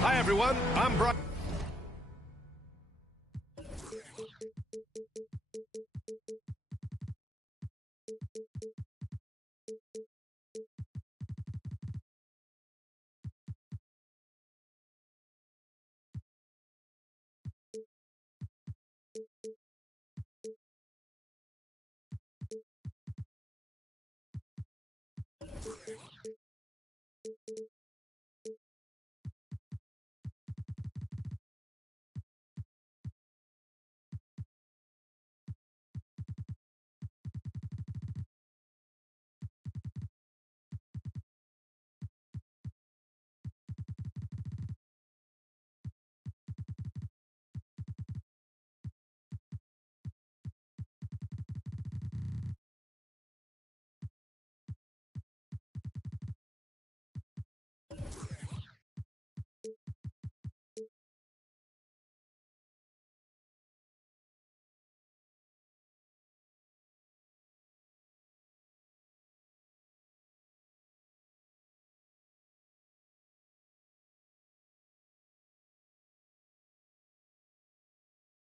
Hi, everyone. I'm Brian.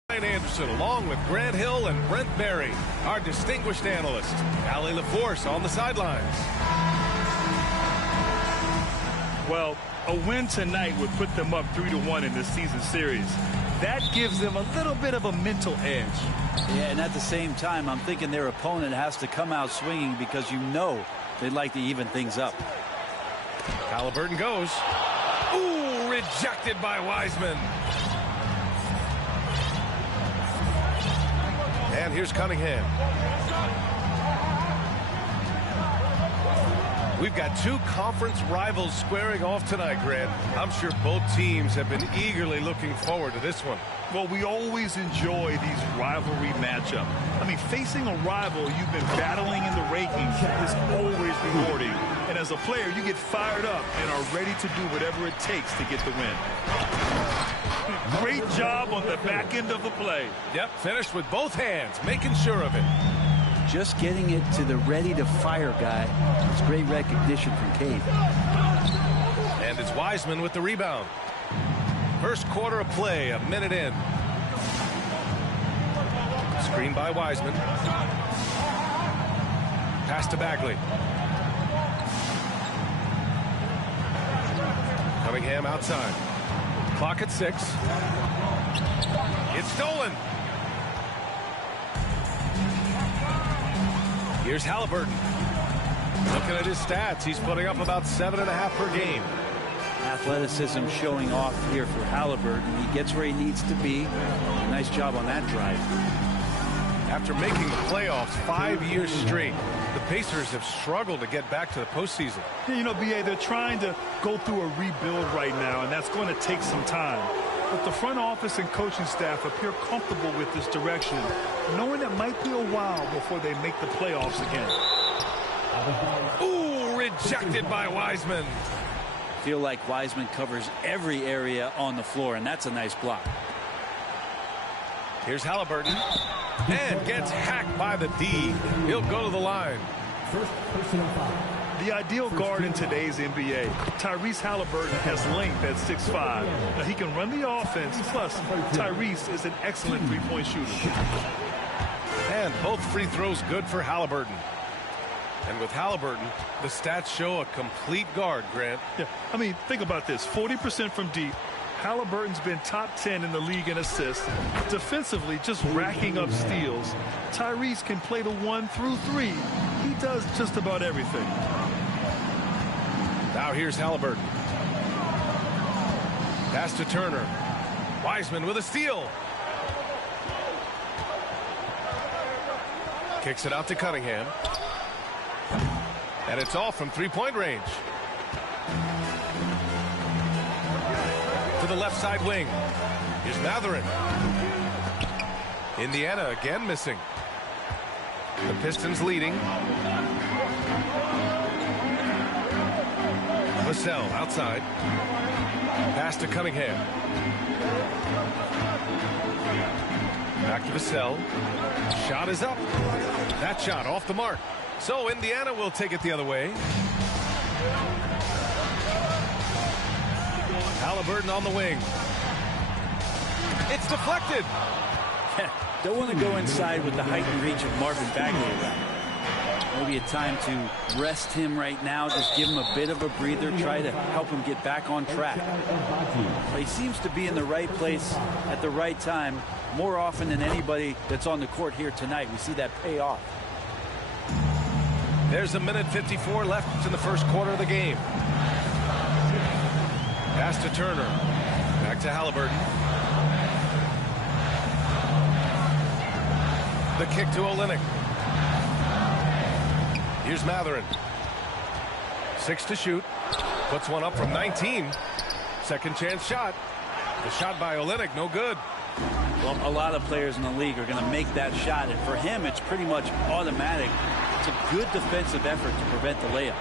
Brian Anderson, along with Grant Hill and Brent Berry, our distinguished analyst. Allie LaForce on the sidelines. Well, a win tonight would put them up 3-1 in this season series. That gives them a little bit of a mental edge. Yeah, and at the same time, I'm thinking their opponent has to come out swinging because you know they'd like to even things up. Halliburton goes. Ooh, rejected by Wiseman. And here's Cunningham. We've got two conference rivals squaring off tonight, Grant. I'm sure both teams have been eagerly looking forward to this one. Well, we always enjoy these rivalry matchups. I mean, facing a rival you've been battling in the rankings is always rewarding. And as a player, you get fired up and are ready to do whatever it takes to get the win. Great job on the back end of the play. Yep, finished with both hands, making sure of it. Just getting it to the ready-to-fire guy. It's great recognition from Cade. And it's Wiseman with the rebound. First quarter of play, a minute in. Screen by Wiseman. Pass to Bagley. Cunningham outside. Clock at 6. It's stolen. Here's Halliburton. Looking at his stats, he's putting up about 7.5 per game. Athleticism showing off here for Halliburton. He gets where he needs to be. Nice job on that drive. After making the playoffs 5 years straight, the Pacers have struggled to get back to the postseason. Yeah, you know, B.A., they're trying to go through a rebuild right now, and that's going to take some time. But the front office and coaching staff appear comfortable with this direction, knowing it might be a while before they make the playoffs again. Ooh, rejected by Wiseman. Feel like Wiseman covers every area on the floor, and that's a nice block. Here's Halliburton. And gets hacked by the D. He'll go to the line. First personal foul. The ideal guard in today's NBA, Tyrese Halliburton, has length at 6'5". Now, he can run the offense, plus Tyrese is an excellent three-point shooter. And both free throws good for Halliburton. And with Halliburton, the stats show a complete guard, Grant. Yeah, I mean, think about this. 40% from deep. Halliburton's been top 10 in the league in assists. Defensively, just racking up steals. Tyrese can play the 1 through 3. He does just about everything. Now here's Halliburton. Pass to Turner. Wiseman with a steal. Kicks it out to Cunningham. And it's off from three-point range. To the left side wing. Here's Matherin. Indiana again missing. The Pistons leading. Vassell outside. Pass to Cunningham. Back to Vassell. Shot is up. That shot off the mark. So Indiana will take it the other way. Halliburton on the wing. It's deflected. Don't want to go inside with the height and reach of Marvin Bagley around. Maybe a time to rest him right now. Just give him a bit of a breather. Try to help him get back on track. But he seems to be in the right place at the right time more often than anybody that's on the court here tonight. We see that pay off. There's a minute 54 left in the first quarter of the game. Pass to Turner. Back to Halliburton. The kick to Olynyk. Here's Matherin. 6 to shoot. Puts one up from 19. Second chance shot. The shot by Olynyk, no good. Well, a lot of players in the league are going to make that shot, and for him, it's pretty much automatic. It's a good defensive effort to prevent the layup.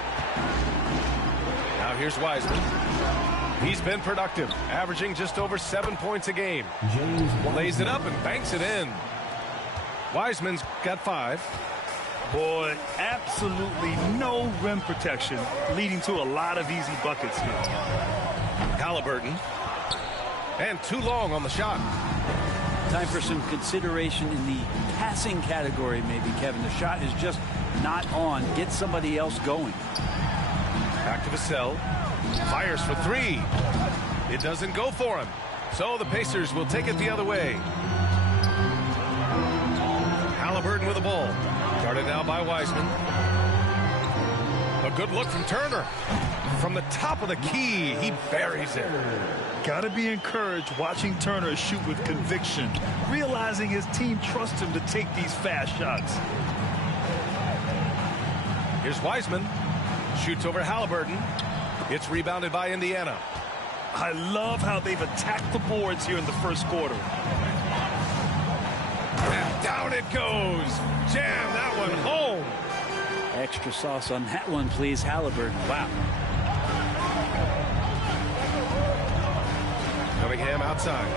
Now here's Wiseman. He's been productive, averaging just over 7 points a game. Lays it up and banks it in. Wiseman's got 5. Boy, absolutely no rim protection, leading to a lot of easy buckets here. Halliburton. And too long on the shot. Time for some consideration in the passing category, maybe, Kevin. The shot is just not on. Get somebody else going. Back to Vassell. Fires for 3. It doesn't go for him. So the Pacers will take it the other way. Halliburton with the ball. Guarded now by Wiseman. A good look from Turner. From the top of the key, he buries it. Got to be encouraged watching Turner shoot with conviction, realizing his team trusts him to take these fast shots. Here's Wiseman. Shoots over Halliburton. It's rebounded by Indiana. I love how they've attacked the boards here in the first quarter. And down it goes. Jam that one home. Extra sauce on that one, please, Halliburton. Wow. Cunningham outside.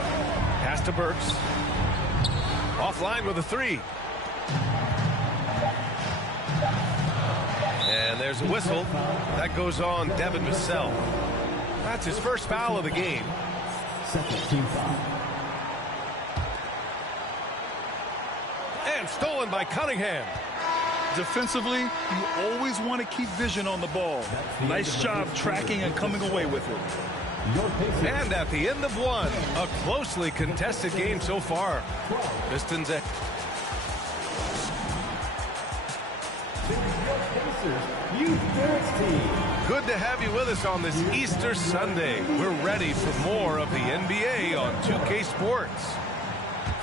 Pass to Burks. Offline with a 3. And there's a whistle. That goes on Devin Vassell. That's his first foul of the game. Second team foul. And stolen by Cunningham. Defensively, you always want to keep vision on the ball. Nice job tracking and coming away with it. And at the end of one, a closely contested game so far. Pistons at good to have you with us on this Easter Sunday. We're ready for more of the NBA on 2K Sports.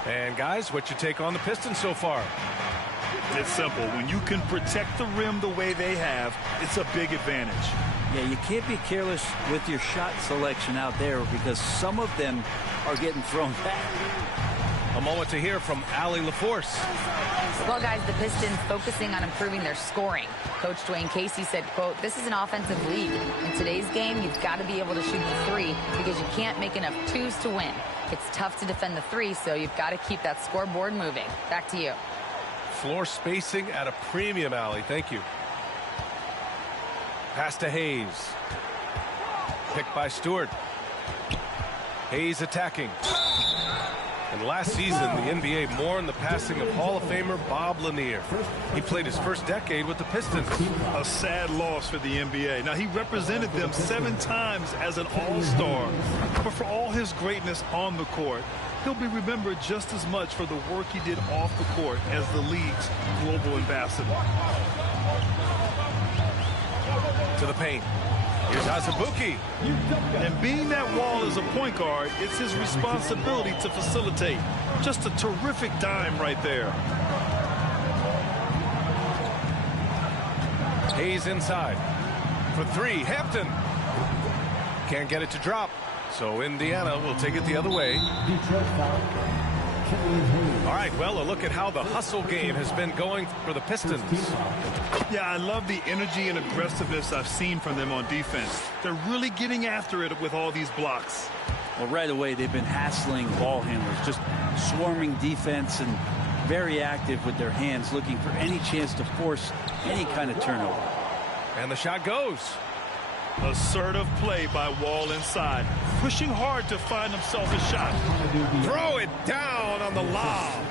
And guys, what's your take on the Pistons so far? It's simple. When you can protect the rim the way they have, it's a big advantage. Yeah, you can't be careless with your shot selection out there because some of them are getting thrown back. A moment to hear from Allie LaForce. Well, guys, the Pistons focusing on improving their scoring. Coach Dwayne Casey said, quote, "This is an offensive league. In today's game, you've got to be able to shoot the 3 because you can't make enough 2s to win. It's tough to defend the 3, so you've got to keep that scoreboard moving." Back to you. Floor spacing at a premium, Allie. Thank you. Pass to Hayes. Picked by Stewart. Hayes attacking. And last season, the NBA mourned the passing of Hall of Famer Bob Lanier. He played his first decade with the Pistons. A sad loss for the NBA. Now, he represented them 7 times as an all-star. But for all his greatness on the court, he'll be remembered just as much for the work he did off the court as the league's global ambassador. To the paint. Here's Azubuike. And being that wall as a point guard, it's his responsibility to facilitate. Just a terrific dime right there. Hayes inside. For 3, Hampton. Can't get it to drop. So Indiana will take it the other way. Detroit foul. All right, well, a look at how the hustle game has been going for the Pistons. Yeah, I love the energy and aggressiveness I've seen from them on defense. They're really getting after it with all these blocks. Well, right away, they've been hassling ball handlers, just swarming defense and very active with their hands, looking for any chance to force any kind of turnover. And the shot goes. Assertive play by Wall inside, pushing hard to find himself a shot. Throw it down on the lob.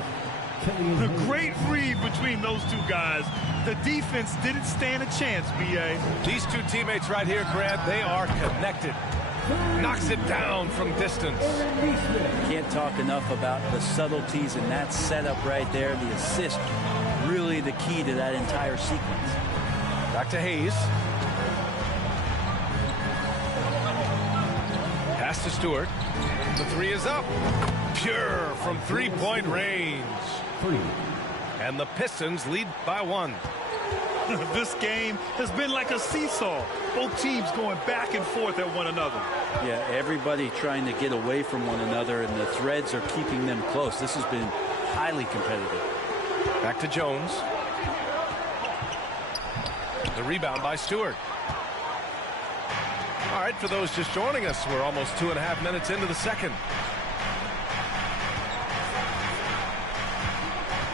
A great read between those two guys. The defense didn't stand a chance, B.A. These two teammates right here, Grant, they are connected. Knocks it down from distance. Can't talk enough about the subtleties in that setup right there. The assist, really the key to that entire sequence. Back to Hayes. Pass to Stewart. The three is up. Pure from three-point range. And the Pistons lead by 1. This game has been like a seesaw. Both teams going back and forth at one another. Yeah, everybody trying to get away from one another, and the threads are keeping them close. This has been highly competitive. Back to Jones. The rebound by Stewart. All right, for those just joining us, we're almost 2.5 minutes into the second.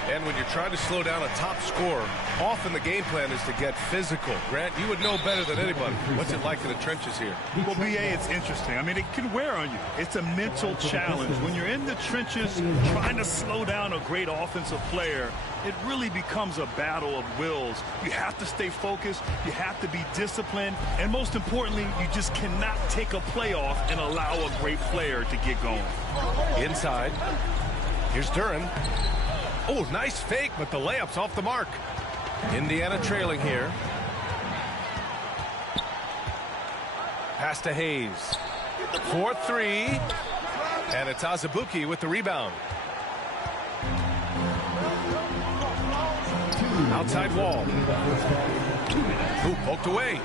And when you're trying to slow down a top scorer, often the game plan is to get physical. Grant, you would know better than anybody. What's it like in the trenches here? Well, B.A., it's interesting. I mean, it can wear on you. It's a mental challenge. When you're in the trenches trying to slow down a great offensive player, it really becomes a battle of wills. You have to stay focused. You have to be disciplined. And most importantly, you just cannot take a play off and allow a great player to get going. Inside. Here's Duren. Oh, nice fake, but the layup's off the mark. Indiana trailing here. Pass to Hayes. 4-3. And it's Azubuike with the rebound. Outside Wall. Hoop poked away.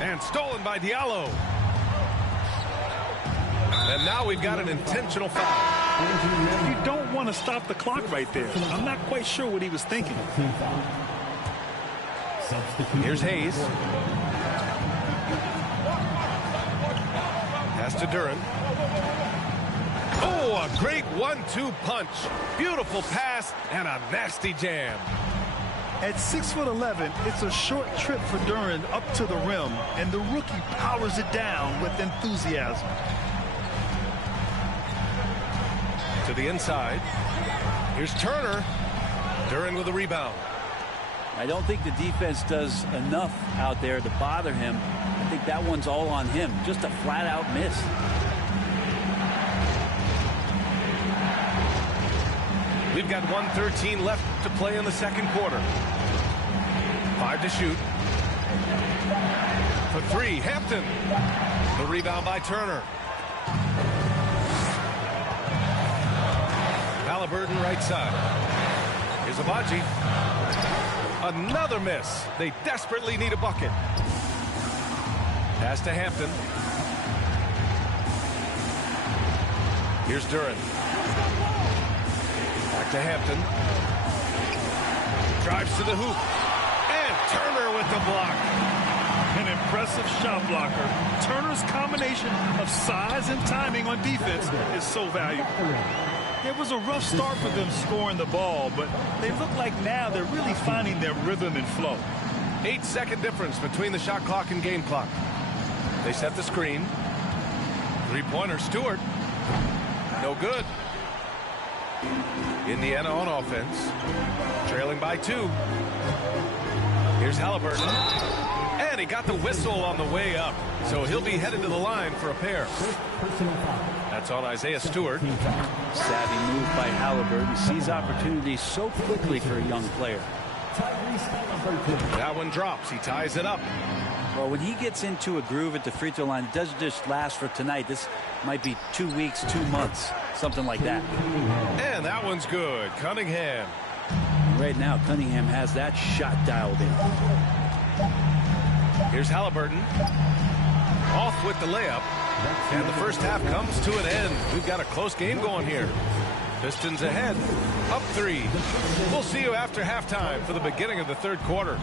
And stolen by Diallo. And now we've got an intentional foul. You don't want to stop the clock right there. I'm not quite sure what he was thinking. Here's Hayes. Pass to Duren. Oh, a great 1-2 punch. Beautiful pass and a nasty jam. At 6'11", it's a short trip for Duren up to the rim, and the rookie powers it down with enthusiasm. To the inside. Here's Turner. Duren with the rebound. I don't think the defense does enough out there to bother him. I think that one's all on him. Just a flat-out miss. We've got 1:13 left to play in the second quarter. 5 to shoot. For 3, Hampton. The rebound by Turner. Halliburton right side. Here's Abaji. Another miss. They desperately need a bucket. Pass to Hampton. Here's Duren. Back to Hampton. Drives to the hoop. And Turner with the block. An impressive shot blocker. Turner's combination of size and timing on defense is so valuable. It was a rough start for them scoring the ball, but they look like now they're really finding their rhythm and flow. 8-second difference between the shot clock and game clock. They set the screen. Three-pointer, Stewart. No good. Indiana on offense. Trailing by 2. Here's Halliburton. And he got the whistle on the way up. So he'll be headed to the line for a pair. That's on Isaiah Stewart. Savvy move by Halliburton. Sees opportunities so quickly for a young player. That one drops. He ties it up. Well, when he gets into a groove at the free throw line, it doesn't just last for tonight. This might be 2 weeks, 2 months, something like that. And that one's good. Cunningham. Right now, Cunningham has that shot dialed in. Here's Halliburton. Off with the layup. And the first half comes to an end. We've got a close game going here. Pistons ahead. Up 3. We'll see you after halftime for the beginning of the third quarter.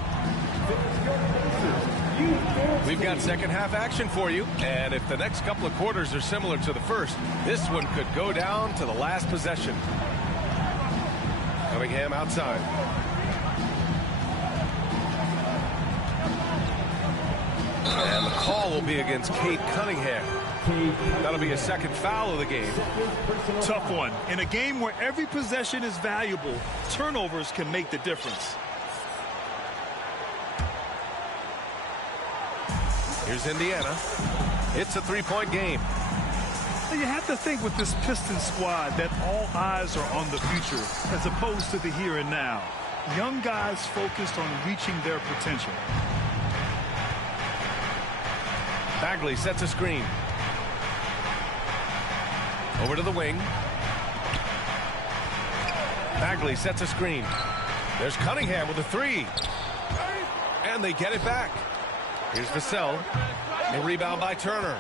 We've got second half action for you. And if the next couple of quarters are similar to the first, this one could go down to the last possession. And Cunningham outside. And the call will be against Cade Cunningham. That'll be a second foul of the game. Tough one. In a game where every possession is valuable, turnovers can make the difference. Here's Indiana. It's a three-point game. You have to think with this Pistons squad that all eyes are on the future as opposed to the here and now. Young guys focused on reaching their potential. Bagley sets a screen. Over to the wing. Bagley sets a screen. There's Cunningham with a three. And they get it back. Here's Vassell. A rebound by Turner.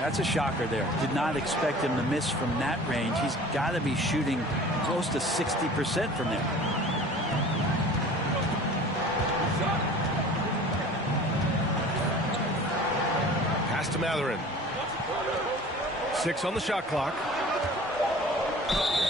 That's a shocker there. Did not expect him to miss from that range. He's got to be shooting close to 60% from there. Pass to Mathurin. 6 on the shot clock.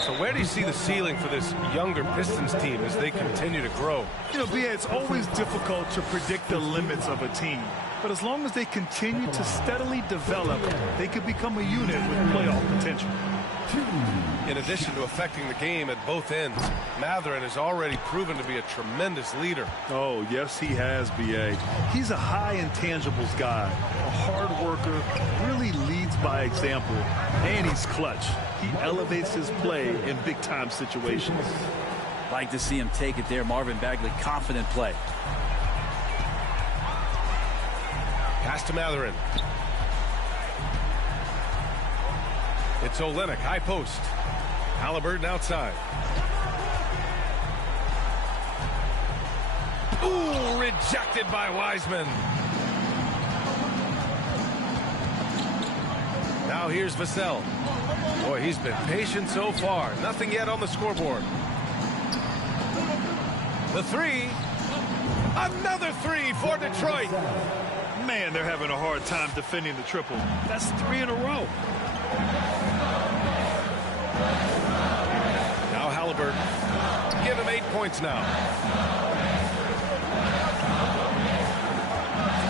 So where do you see the ceiling for this younger Pistons team as they continue to grow? You know, B.A., it's always difficult to predict the limits of a team. But as long as they continue to steadily develop, they could become a unit with playoff potential. In addition to affecting the game at both ends, Mathurin has already proven to be a tremendous leader. Oh, yes, he has, B.A. He's a high intangibles guy, a hard worker, really leads by example, and he's clutch. He elevates his play in big-time situations. Like to see him take it there. Marvin Bagley, confident play. Pass to Mathurin. It's Olynyk, high post. Halliburton outside. Ooh, rejected by Wiseman. Now here's Vassell. Boy, he's been patient so far. Nothing yet on the scoreboard. The three. Another three for Detroit. Man, they're having a hard time defending the triple. That's 3 in a row. Now Halliburton. Give him 8 points now.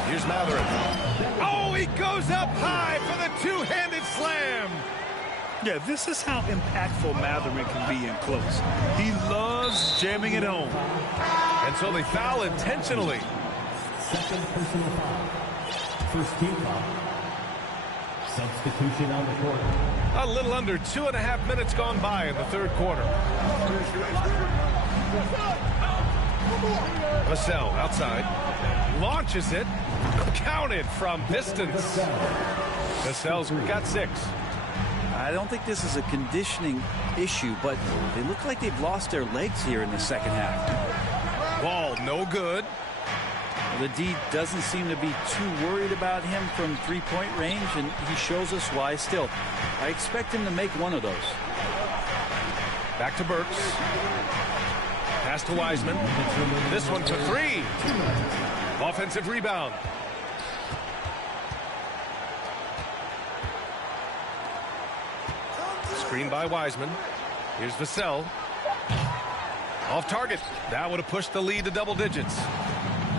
Here's Mathurin. Oh, he goes up high for the two-handed slam. Yeah, this is how impactful Mathurin can be in close. He loves jamming it home. And so they foul intentionally. Second personal foul. First team foul. Substitution on the court. A little under 2.5 minutes gone by in the third quarter. Vassell outside. Launches it. Counted from distance. Vassell's got 6. I don't think this is a conditioning issue, but they look like they've lost their legs here in the second half. Ball no good. The D doesn't seem to be too worried about him from three-point range, and he shows us why still. I expect him to make one of those. Back to Burks. Pass to Wiseman. This one for 3. Offensive rebound. Screen by Wiseman. Here's Vassell. Off target. That would have pushed the lead to double digits.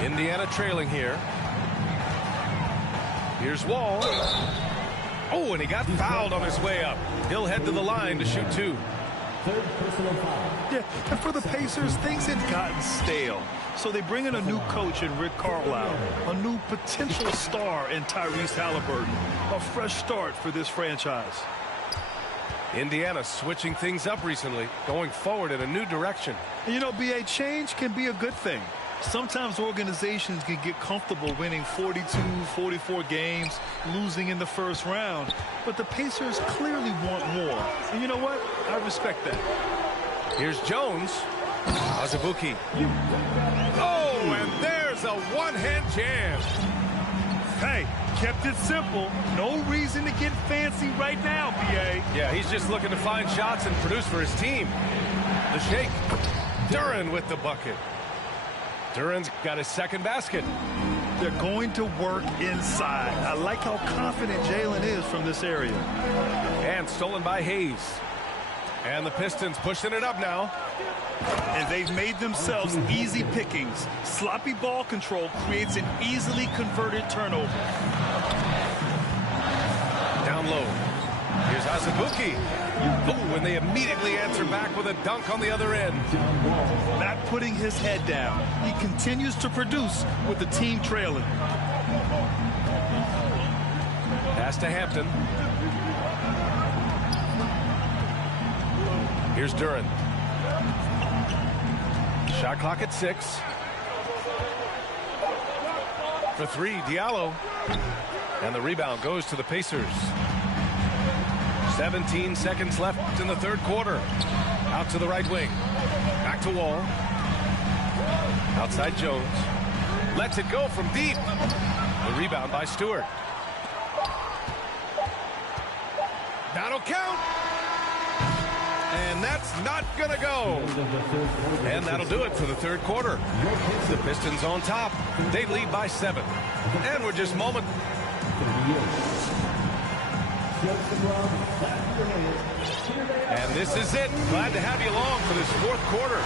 Indiana trailing here. Here's Wall. Oh, and he got fouled on his way up. He'll head to the line to shoot 2. Third personal foul. Yeah, and for the Pacers, things had gotten stale. So they bring in a new coach in Rick Carlisle, a new potential star in Tyrese Halliburton, a fresh start for this franchise. Indiana switching things up recently, going forward in a new direction. And you know, B.A., change can be a good thing. Sometimes organizations can get comfortable winning 42, 44 games, losing in the first round. But the Pacers clearly want more. And you know what? I respect that. Here's Jones. Azubuike. Oh, and there's a one-hand jam. Hey, kept it simple. No reason to get fancy right now, B.A. Yeah, he's just looking to find shots and produce for his team. The shake. Duren with the bucket. Duren's got his second basket. They're going to work inside. I like how confident Jalen is from this area. And stolen by Hayes. And the Pistons pushing it up now. And they've made themselves easy pickings. Sloppy ball control creates an easily converted turnover. Down low. Here's Azubuike. Oh, and they immediately answer back with a dunk on the other end. Not putting his head down. He continues to produce with the team trailing. Pass to Hampton. Here's Duran. Shot clock at 6. For 3, Diallo. And the rebound goes to the Pacers. 17 seconds left in the third quarter. Out to the right wing. Back to Wall. Outside Jones. Lets it go from deep. The rebound by Stewart. That'll count. And that's not going to go. And that'll do it for the third quarter. The Pistons on top. They lead by 7. And we're just moment. And this is it. Glad to have you along for this fourth quarter.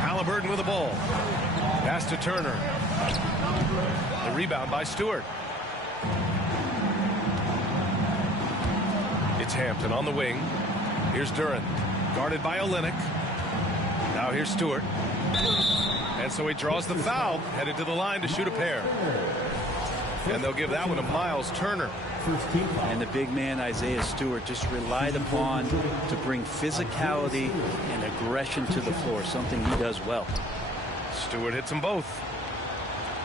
Halliburton with the ball. Pass to Turner. The rebound by Stewart. It's Hampton on the wing. Here's Duran. Guarded by Olynyk. Now here's Stewart. And so he draws the foul, headed to the line to shoot a pair. And they'll give that one to Miles Turner. And the big man, Isaiah Stewart, just relied upon to bring physicality and aggression to the floor, something he does well. Stewart hits them both.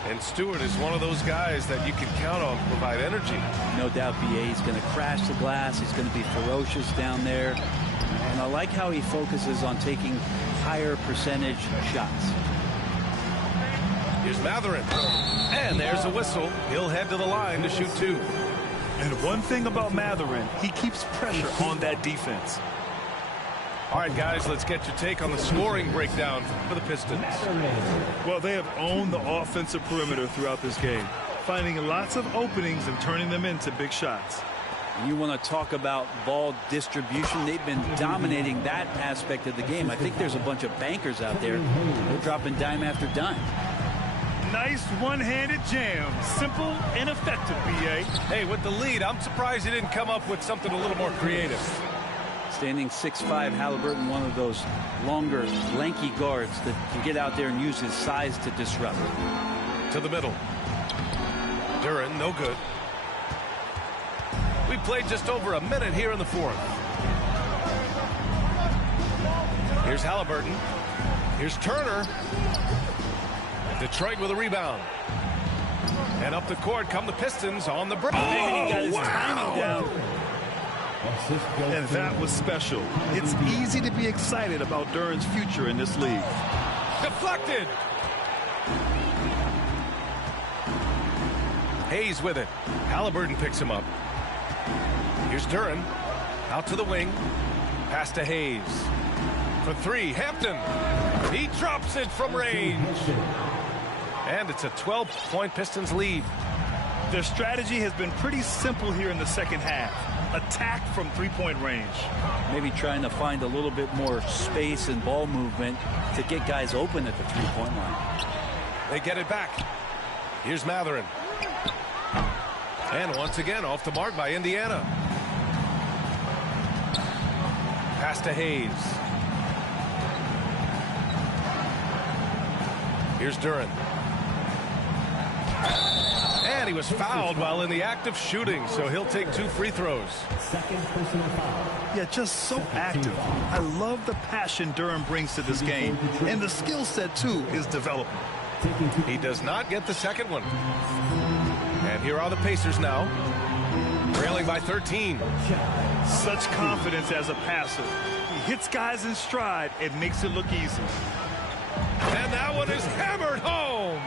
And Stewart is one of those guys that you can count on to provide energy. No doubt, B.A. He's going to crash the glass. He's going to be ferocious down there. And I like how he focuses on taking higher percentage shots. Here's Mathurin. And there's a whistle. He'll head to the line to shoot 2. And one thing about Mathurin, he keeps pressure on that defense. All right, guys, let's get your take on the scoring breakdown for the Pistons. Well, they have owned the offensive perimeter throughout this game, finding lots of openings and turning them into big shots. And you want to talk about ball distribution. They've been dominating that aspect of the game. I think there's a bunch of bankers out there. They're dropping dime after dime. Nice one-handed jam. Simple and effective, B.A. Hey, with the lead, I'm surprised he didn't come up with something a little more creative. Standing 6'5", Halliburton, one of those longer, lanky guards that can get out there and use his size to disrupt. To the middle. Duran, no good. We played just over a minute here in the fourth. Here's Halliburton. Here's Turner. Detroit with a rebound. And up the court come the Pistons on the break. He got his timing down. And that was special. It's easy to be excited about Duran's future in this league. Deflected. Hayes with it. Halliburton picks him up. Here's Duran. Out to the wing. Pass to Hayes. For 3, Hampton. He drops it from range. And it's a 12-point Pistons lead. Their strategy has been pretty simple here in the second half. Attack from three-point range. Maybe trying to find a little bit more space and ball movement to get guys open at the three-point line. They get it back. Here's Mathurin. And once again off the mark by Indiana. Pass to Hayes. Here's Duran. And he was fouled while in the act of shooting, so he'll take 2 free throws. Second personal foul. Yeah, just so active. I love the passion Duran brings to this game. And the skill set, too, is developing. He does not get the second one. And here are the Pacers now, trailing by 13. Such confidence as a passer. He hits guys in stride and makes it look easy. And that one is hammered home.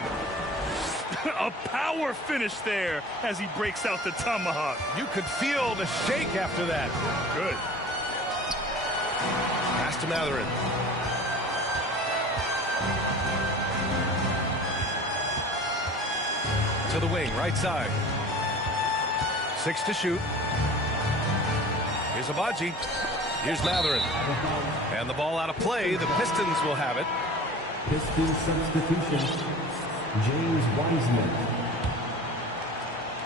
A power finish there as he breaks out the tomahawk. You could feel the shake after that. Good. Pass to Mathurin. To the wing, right side. 6 to shoot. Here's Abaji. Here's Matherin. And the ball out of play. The Pistons will have it. Pistons substitution. James Wiseman.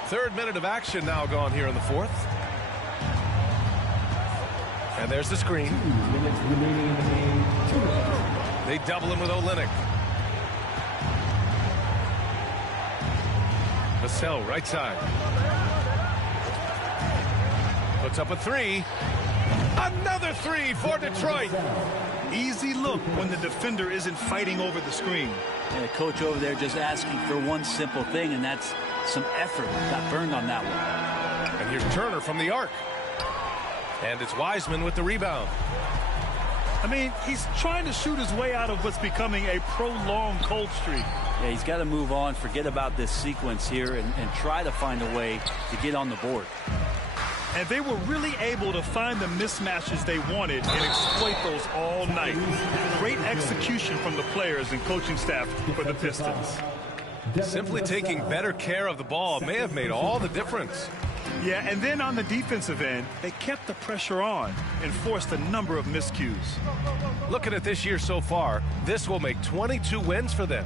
3rd minute of action now gone here in the 4th. And there's the screen. 2 minutes remaining in the game. 2 minutes. They double him with Olynyk. Vassell, right side. Puts up a 3. Another 3 for Detroit. Easy look when the defender isn't fighting over the screen. Yeah, coach over there just asking for one simple thing, and that's some effort. Got burned on that one. And here's Turner from the arc. And it's Wiseman with the rebound. I mean, he's trying to shoot his way out of what's becoming a prolonged cold streak. Yeah, he's got to move on, forget about this sequence here, and try to find a way to get on the board. And they were really able to find the mismatches they wanted and exploit those all night. Great execution from the players and coaching staff for the Pistons. Simply taking better care of the ball may have made all the difference. Yeah, and then on the defensive end, they kept the pressure on and forced a number of miscues. Looking at this year so far, this will make 22 wins for them.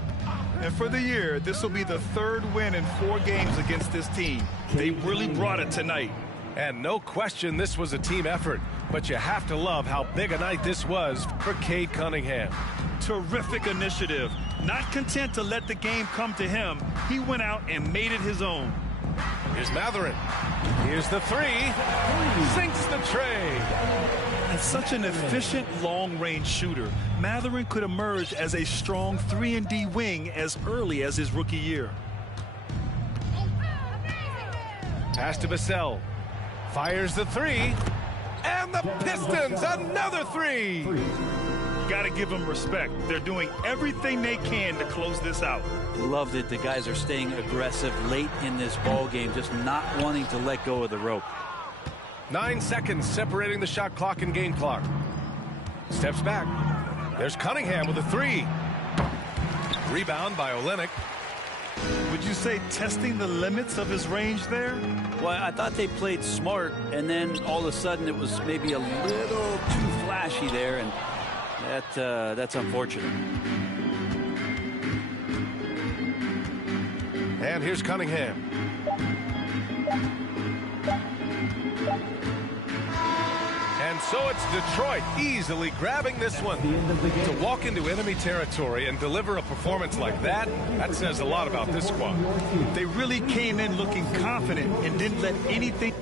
And for the year, this will be the 3rd win in 4 games against this team. They really brought it tonight. And no question this was a team effort, but you have to love how big a night this was for Cade Cunningham. Terrific initiative. Not content to let the game come to him, he went out and made it his own. Here's Matherin. Here's the 3. Sinks the tray. As such an efficient long-range shooter, Matherin could emerge as a strong 3-and-D wing as early as his rookie year. Pass to Vassell. Fires the 3. And the Pistons, another 3. Got to give them respect. They're doing everything they can to close this out. Loved it. The guys are staying aggressive late in this ball game, just not wanting to let go of the rope. 9 seconds separating the shot clock and game clock. Steps back. There's Cunningham with a 3. Rebound by Olynyk. Would you say testing the limits of his range there? Well, I thought they played smart, and then all of a sudden it was maybe a little too flashy there, and that's unfortunate. And here's Cunningham. And so it's Detroit easily grabbing this one. To walk into enemy territory and deliver a performance like that says a lot about this squad. They really came in looking confident and didn't let anything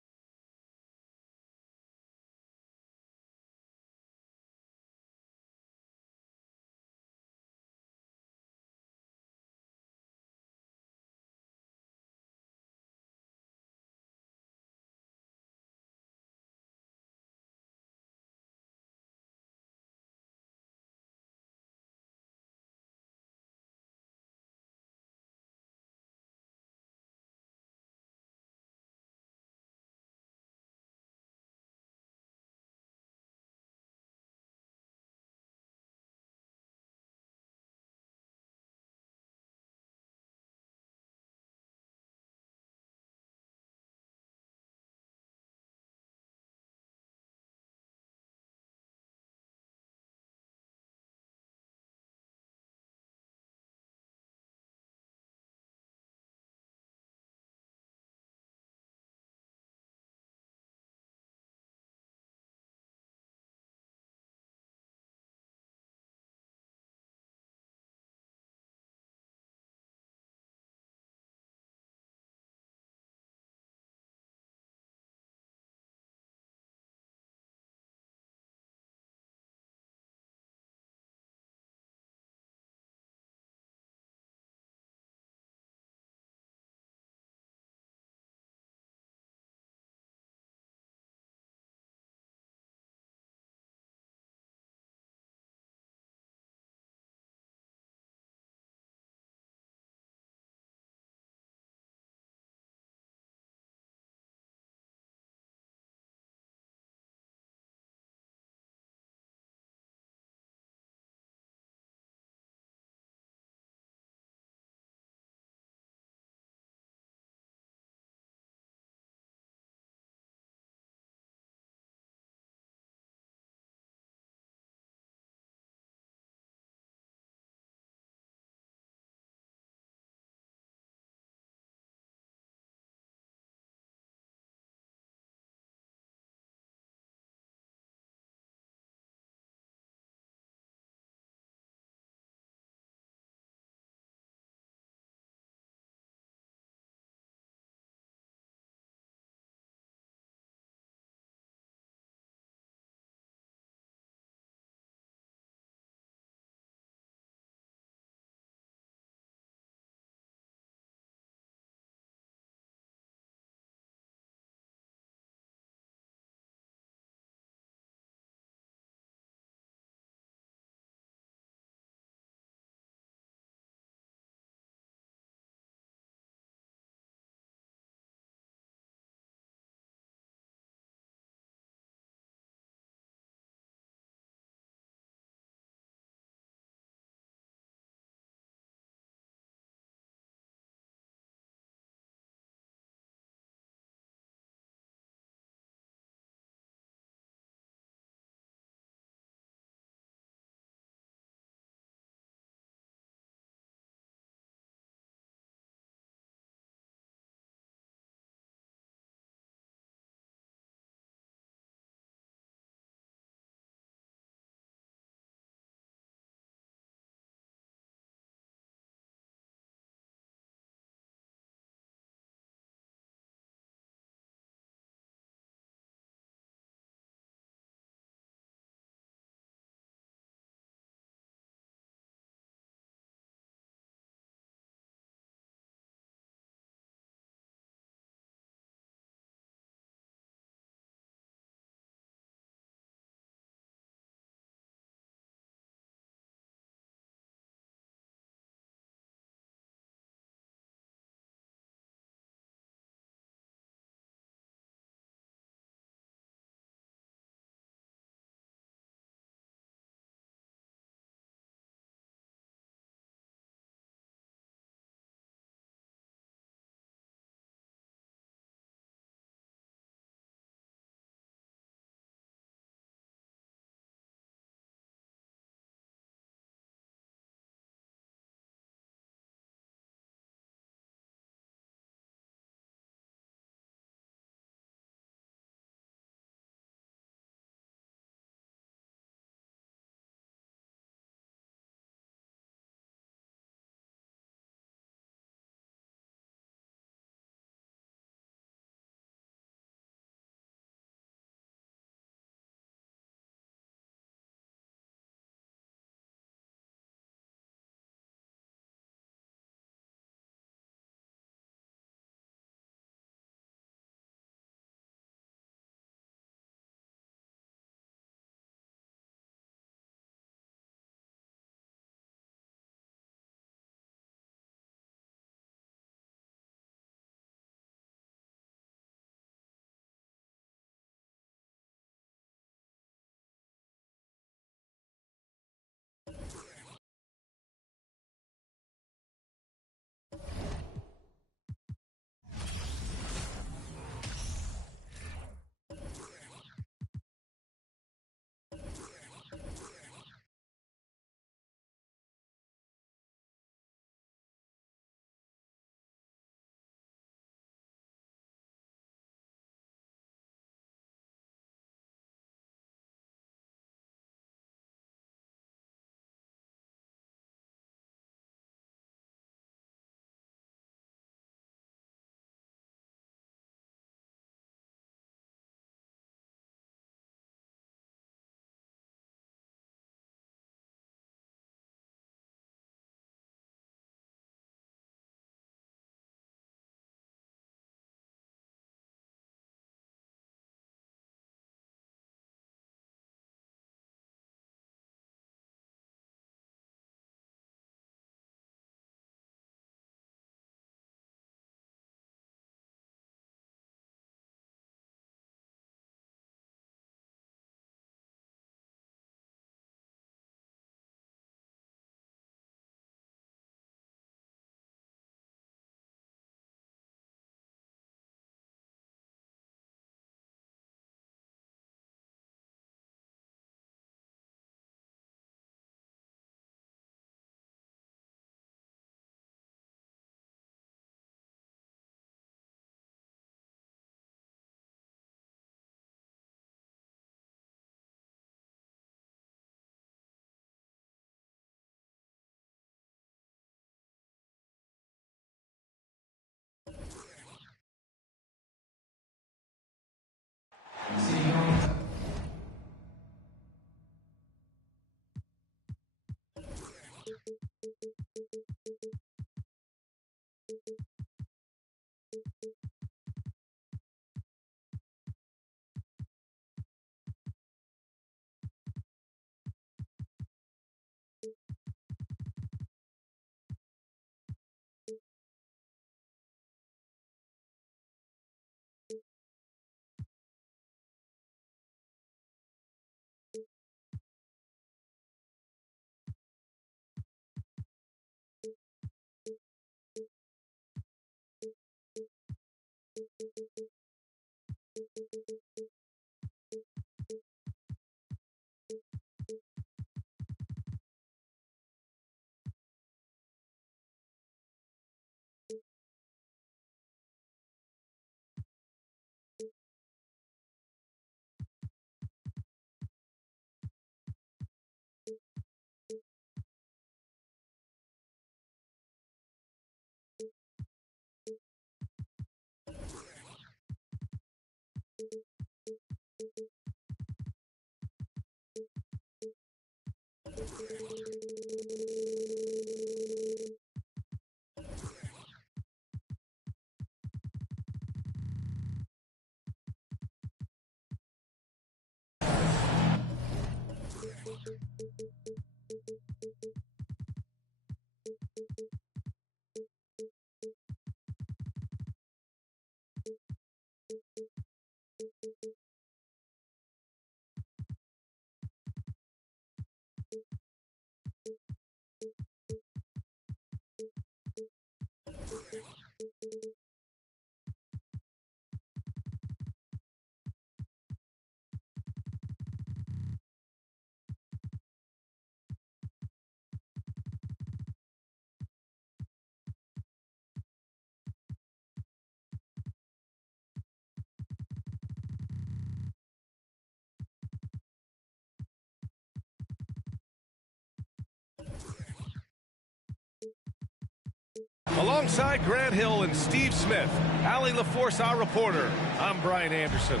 Alongside Grant Hill and Steve Smith, Allie LaForce, our reporter. I'm Brian Anderson.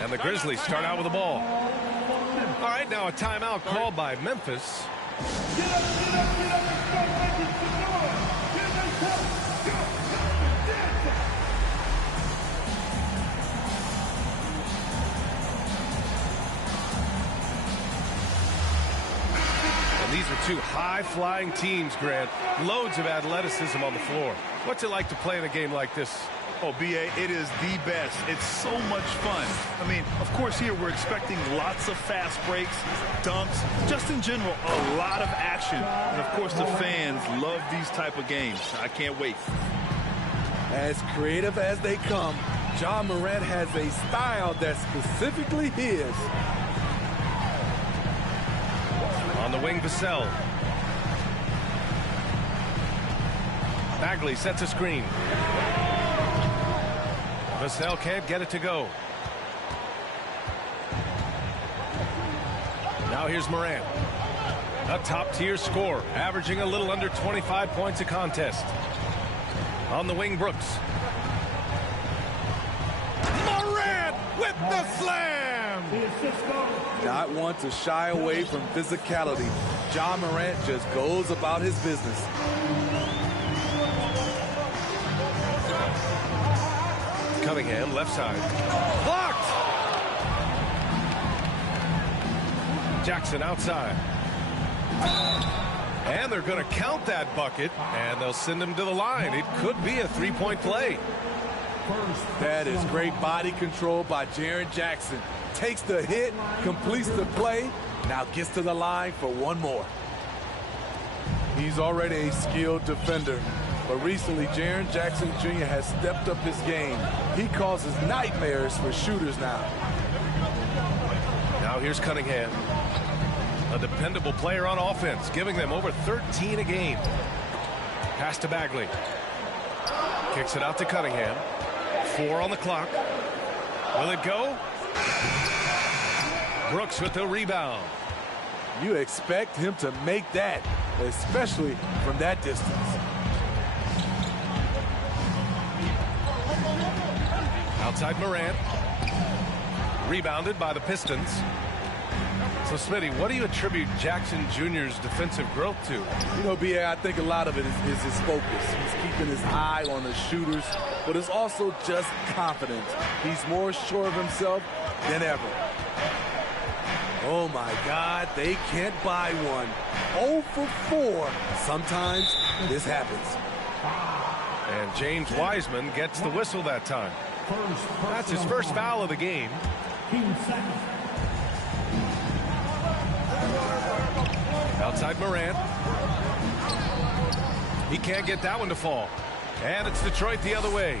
And the Grizzlies start out with the ball. All right, now a timeout called by Memphis. Get up, get up, get up, and start making some noise. Here they come. Go, dancing. And these are two high-flying teams, Grant. Loads of athleticism on the floor. What's it like to play in a game like this? Oh, B.A., it is the best. It's so much fun. I mean, of course, here we're expecting lots of fast breaks, dunks, just in general, a lot of action. And, of course, the fans love these type of games. I can't wait. As creative as they come, Ja Morant has a style that's specifically his. On the wing, Vassell. Bagley sets a screen. Vassell can't get it to go. Now here's Morant. A top-tier scorer, averaging a little under 25 points a contest. On the wing, Brooks. Morant with the slam! Not one to shy away from physicality. Ja Morant just goes about his business. Cunningham, left side. Blocked! Jackson outside. And they're going to count that bucket, and they'll send him to the line. It could be a three-point play. That is great body control by Jaren Jackson. Takes the hit, completes the play, now gets to the line for one more. He's already a skilled defender. But recently, Jaren Jackson Jr. has stepped up his game. He causes nightmares for shooters now. Now here's Cunningham. A dependable player on offense, giving them over 13 a game. Pass to Bagley. Kicks it out to Cunningham. 4 on the clock. Will it go? Brooks with the rebound. You expect him to make that, especially from that distance. Outside Morant. Rebounded by the Pistons. So, Smitty, what do you attribute Jackson Jr.'s defensive growth to? You know, B.A., I think a lot of it is his focus. He's keeping his eye on the shooters, but it's also just confidence. He's more sure of himself than ever. Oh, my God, they can't buy one. 0 for 4. Sometimes this happens. And James Wiseman gets the whistle that time. That's his first foul of the game. Outside Morant. He can't get that one to fall. And it's Detroit the other way.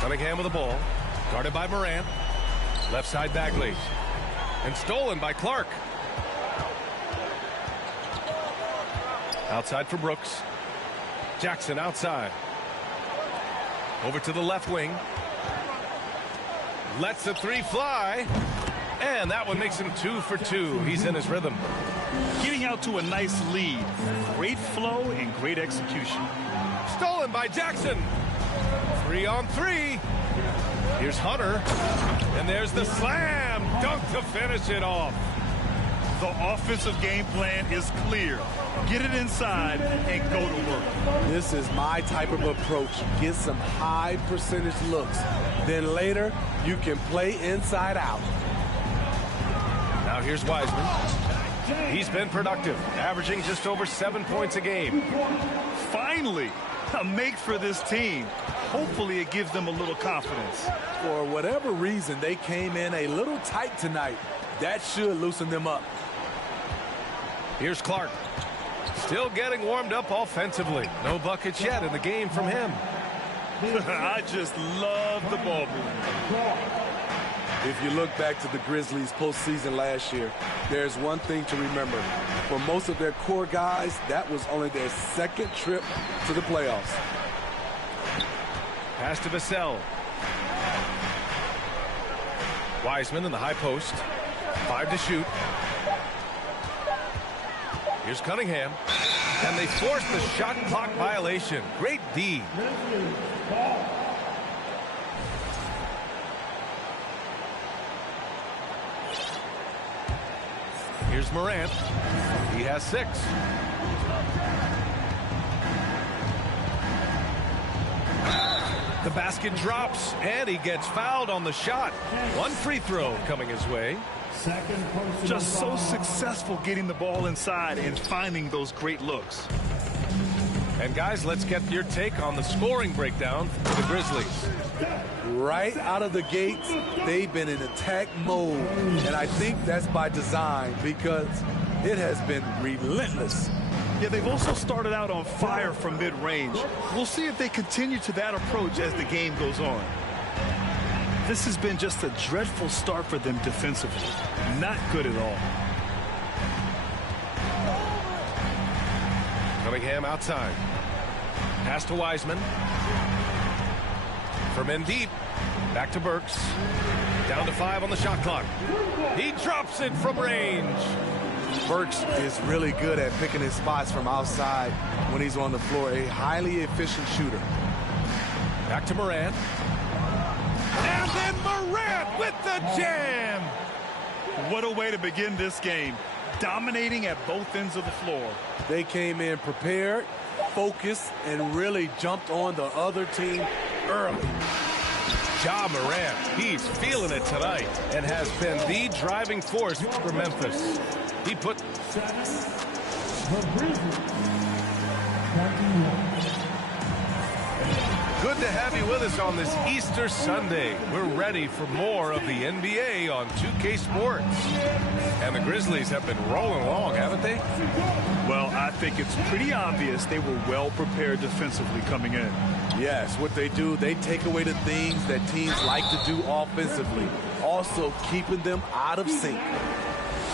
Cunningham with the ball. Guarded by Morant. Left side Bagley. And stolen by Clark. Outside for Brooks. Jackson outside. Over to the left wing. Lets the three fly. And that one makes him 2 for 2. He's in his rhythm. Getting out to a nice lead. Great flow and great execution. Stolen by Jackson. 3 on 3. Here's Hunter. And there's the slam dunk to finish it off. The offensive game plan is clear. Get it inside and go to work. This is my type of approach. Get some high percentage looks. Then later, you can play inside out. Now here's Wiseman. He's been productive, averaging just over 7 points a game. Finally, a make for this team. Hopefully it gives them a little confidence. For whatever reason, they came in a little tight tonight. That should loosen them up. Here's Clark. Still getting warmed up offensively. No buckets yet in the game from him. I just love the ball movement. If you look back to the Grizzlies postseason last year, there's one thing to remember. For most of their core guys, that was only their second trip to the playoffs. Pass to Vassell. Wiseman in the high post. 5 to shoot. Here's Cunningham. And they force the shot clock violation. Great D. Here's Morant. He has 6. The basket drops, and he gets fouled on the shot. 1 free throw coming his way. Just so successful getting the ball inside and finding those great looks. And guys, let's get your take on the scoring breakdown for the Grizzlies. Right out of the gates, they've been in attack mode. And I think that's by design because it has been relentless. Yeah, they've also started out on fire from mid-range. We'll see if they continue to that approach as the game goes on. This has been just a dreadful start for them defensively. Not good at all. Cunningham outside. Pass to Wiseman. From in deep. Back to Burks. Down to 5 on the shot clock. He drops it from range. Burks is really good at picking his spots from outside when he's on the floor. A highly efficient shooter. Back to Morant. And then Morant with the jam. What a way to begin this game. Dominating at both ends of the floor. They came in prepared, focused, and really jumped on the other team early. Ja Morant, he's feeling it tonight and has been the driving force for Memphis. He put... Good to have you with us on this Easter Sunday. We're ready for more of the NBA on 2K Sports. And the Grizzlies have been rolling along, haven't they? Well, I think it's pretty obvious they were well prepared defensively coming in. Yes, what they do, they take away the things that teams like to do offensively, also keeping them out of sync.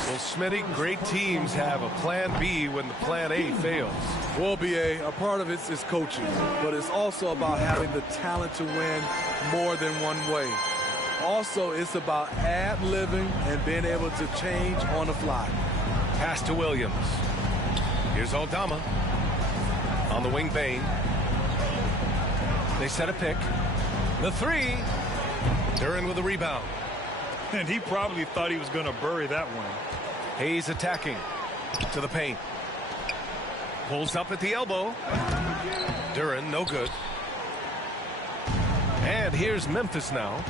Well, Smitty, great teams have a plan B when the plan A fails. Well, B.A., a part of it is coaching, but it's also about having the talent to win more than one way. Also, it's about ad-libbing and being able to change on the fly. Pass to Williams. Here's Aldama. On the wing, Bain. They set a pick. The 3. Duran with a rebound. And he probably thought he was going to bury that one. Hayes attacking to the paint. Pulls up at the elbow. Duren, no good. And here's Memphis now.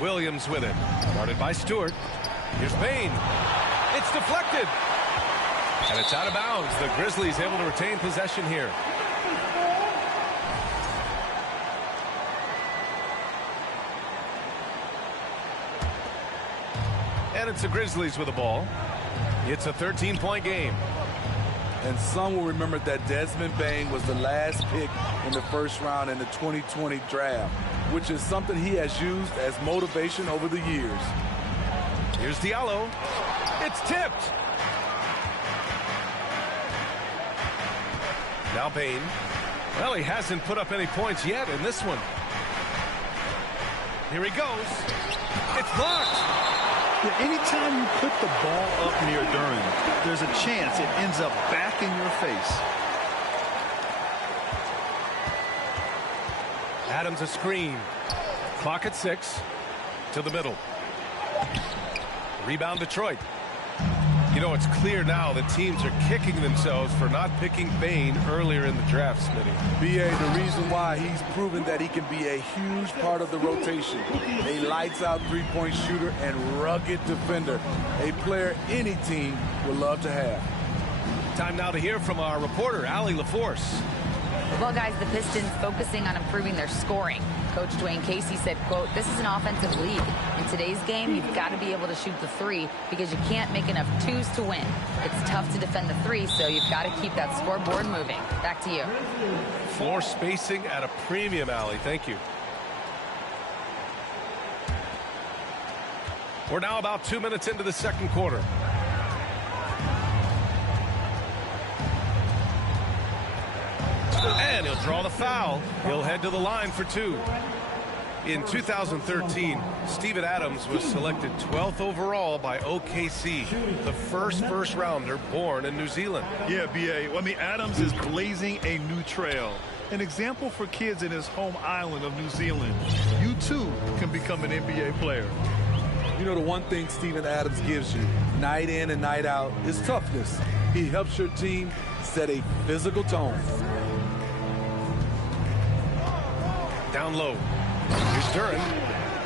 Williams with it. Guarded by Stewart. Here's Payne. It's deflected. And it's out of bounds. The Grizzlies able to retain possession here. And it's the Grizzlies with the ball. It's a 13-point game. And some will remember that Desmond Bane was the last pick in the first round in the 2020 draft, which is something he has used as motivation over the years. Here's Diallo. It's tipped. Now Bane. Well, he hasn't put up any points yet in this one. Here he goes. It's blocked. Yeah, anytime you put the ball up near Duren, there's a chance it ends up back in your face. Adams a screen. Clock at 6. To the middle. Rebound Detroit. You know, it's clear now that teams are kicking themselves for not picking Bane earlier in the draft, Smitty. B.A., the reason why he's proven that he can be a huge part of the rotation. A lights-out three-point shooter and rugged defender. A player any team would love to have. Time now to hear from our reporter, Allie LaForce. Well, guys, the Pistons focusing on improving their scoring. Coach Dwayne Casey said, quote, "This is an offensive league. In today's game, you've got to be able to shoot the three because you can't make enough twos to win. It's tough to defend the three, so you've got to keep that scoreboard moving." Back to you. Floor spacing at a premium, Allie. Thank you. We're now about 2 minutes into the second quarter. And he'll draw the foul. He'll head to the line for 2. In 2013, Steven Adams was selected 12th overall by OKC, the first rounder born in New Zealand. Yeah, B.A. Well, I mean, Adams is blazing a new trail. An example for kids in his home island of New Zealand. You, too, can become an NBA player. You know, the one thing Steven Adams gives you, night in and night out, is toughness. He helps your team set a physical tone. Down low. Here's Duren.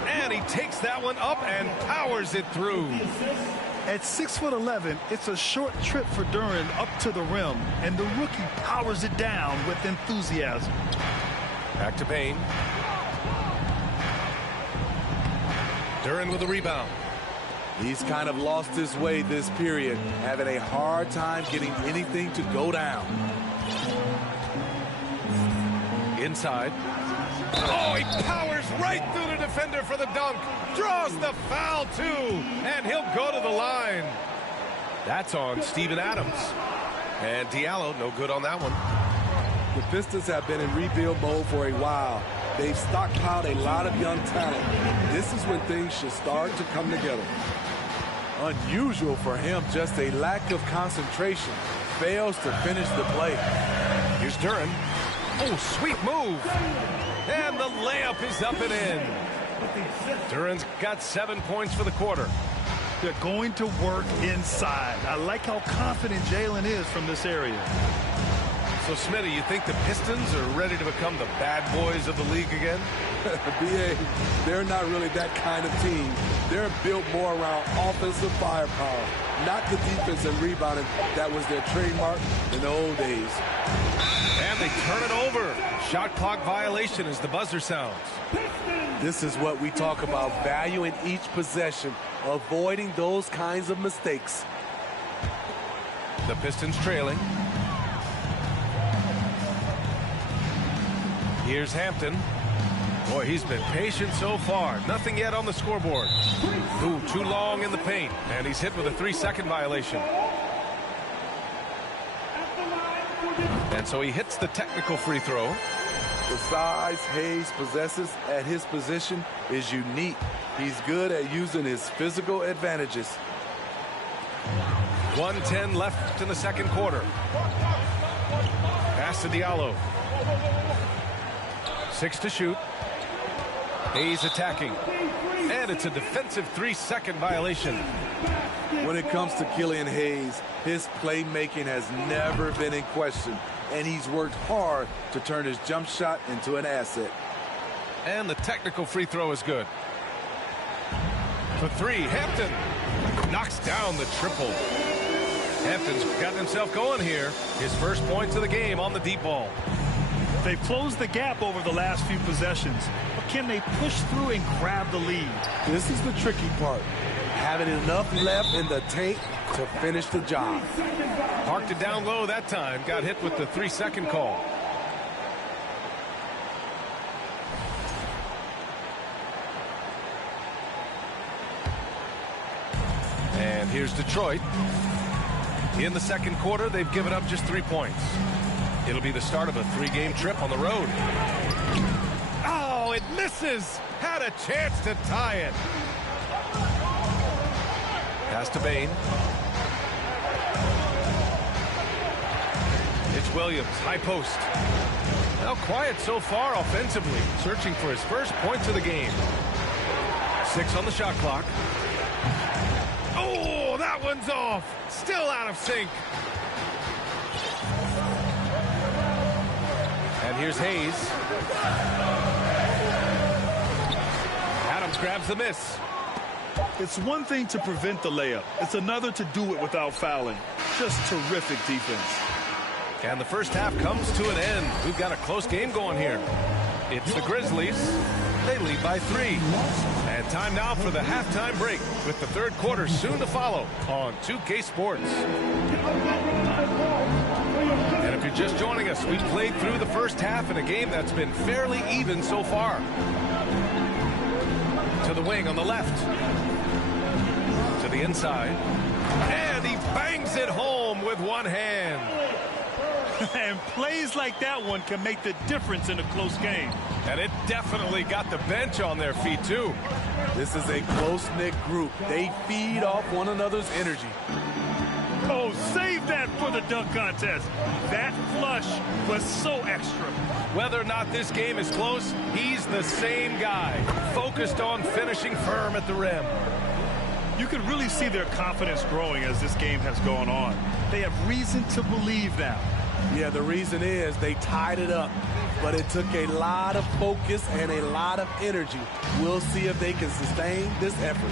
And he takes that one up and powers it through. At 6'11", it's a short trip for Duren up to the rim, and the rookie powers it down with enthusiasm. Back to Payne. Duren with the rebound. He's kind of lost his way this period, having a hard time getting anything to go down. Inside. Oh, he powers right through the defender for the dunk. Draws the foul, too. And he'll go to the line. That's on Steven Adams. And Diallo, no good on that one. The Pistons have been in rebuild mode for a while. They've stockpiled a lot of young talent. This is when things should start to come together. Unusual for him, just a lack of concentration. Fails to finish the play. Here's Duren. Oh, sweet move. And the layup is up and in. Duren's got 7 points for the quarter. They're going to work inside. I like how confident Jalen is from this area. So, Smitty, you think the Pistons are ready to become the bad boys of the league again? B.A., they're not really that kind of team. They're built more around offensive firepower, not the defense and rebounding that was their trademark in the old days. And they turn it over. Shot clock violation as the buzzer sounds. This is what we talk about, valuing each possession, avoiding those kinds of mistakes. The Pistons trailing. Here's Hampton. Boy, he's been patient so far. Nothing yet on the scoreboard. Ooh, too long in the paint. And he's hit with a 3-second violation. And so he hits the technical free throw. The size Hayes possesses at his position is unique. He's good at using his physical advantages. 1:10 left in the second quarter. Pass to Diallo. 6 to shoot. Hayes attacking. And it's a defensive 3-second violation. When it comes to Killian Hayes, his playmaking has never been in question, and he's worked hard to turn his jump shot into an asset. And the technical free throw is good. For three, Hampton knocks down the triple. Hampton's got himself going here. His first points of the game on the deep ball. They've closed the gap over the last few possessions, but can they push through and grab the lead? This is the tricky part. Having enough left in the tank to finish the job. Parked it down low that time. Got hit with the 3-second call. And here's Detroit. In the second quarter, they've given up just 3 points. It'll be the start of a 3-game trip on the road. Oh, it misses. Had a chance to tie it. Pass to Bain. It's Williams, high post. Now quiet so far offensively, searching for his first points of the game. 6 on the shot clock. Oh, that one's off. Still out of sync. And here's Hayes. Adams grabs the miss. It's one thing to prevent the layup. It's another to do it without fouling. Just terrific defense. And the first half comes to an end. We've got a close game going here. It's the Grizzlies. They lead by 3. And time now for the halftime break, with the third quarter soon to follow on 2K Sports. And if you're just joining us, we played through the first half in a game that's been fairly even so far. To the wing on the left. To the inside. And he bangs it home with one hand. And plays like that one can make the difference in a close game. And it definitely got the bench on their feet, too. This is a close-knit group. They feed off one another's energy. Oh, save that for the dunk contest. That flush was so extra. Whether or not this game is close, he's the same guy, focused on finishing firm at the rim. You can really see their confidence growing as this game has gone on. They have reason to believe now. Yeah, the reason is they tied it up, but it took a lot of focus and a lot of energy. We'll see if they can sustain this effort.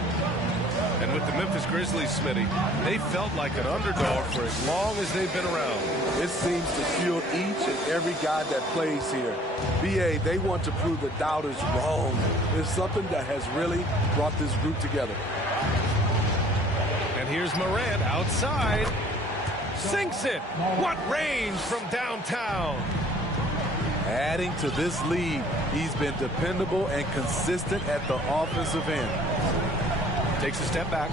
And with the Memphis Grizzlies, Smitty, they felt like an underdog for as long as they've been around. It seems to fuel each and every guy that plays here. BA, they want to prove the doubters wrong. It's something that has really brought this group together. And here's Morant outside. Sinks it. What range from downtown. Adding to this lead, he's been dependable and consistent at the offensive end. Takes a step back.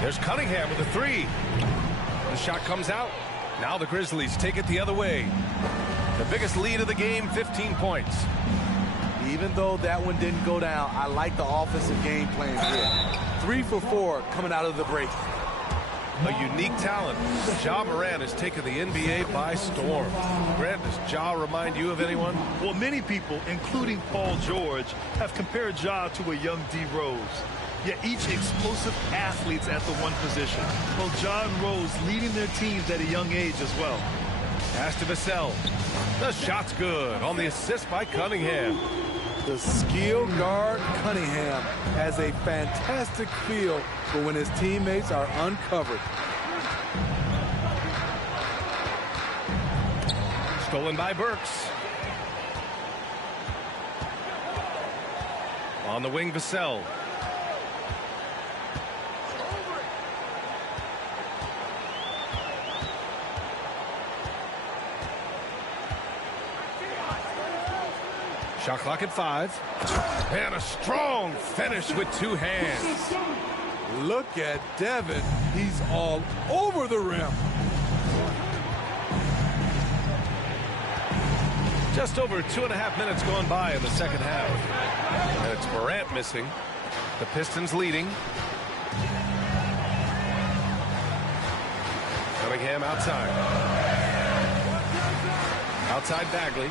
There's Cunningham with a 3. The shot comes out. Now the Grizzlies take it the other way. The biggest lead of the game, 15 points. Even though that one didn't go down, I like the offensive game plan here. 3 for 4 coming out of the break. A unique talent. Ja Morant has taken the NBA by storm. Grant, does Ja remind you of anyone? Well, many people, including Paul George, have compared Ja to a young D. Rose. Yet each explosive athletes at the one position. Well, Ja and Rose leading their teams at a young age as well. Pass to Vassell. The shot's good on the assist by Cunningham. The skilled guard, Cunningham, has a fantastic feel for when his teammates are uncovered. Stolen by Burks. On the wing, Vassell. Shot clock at 5. And a strong finish with 2 hands. Look at Devin. He's all over the rim. Just over 2.5 minutes gone by in the second half. And it's Morant missing. The Pistons leading. Cunningham outside. Outside Bagley.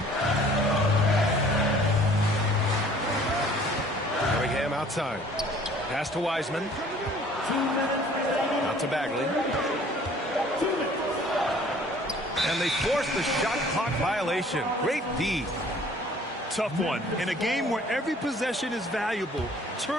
outside. Pass to Wiseman. Out to Bagley. And they force the shot clock violation. Great D. Tough one. In a game where every possession is valuable, turn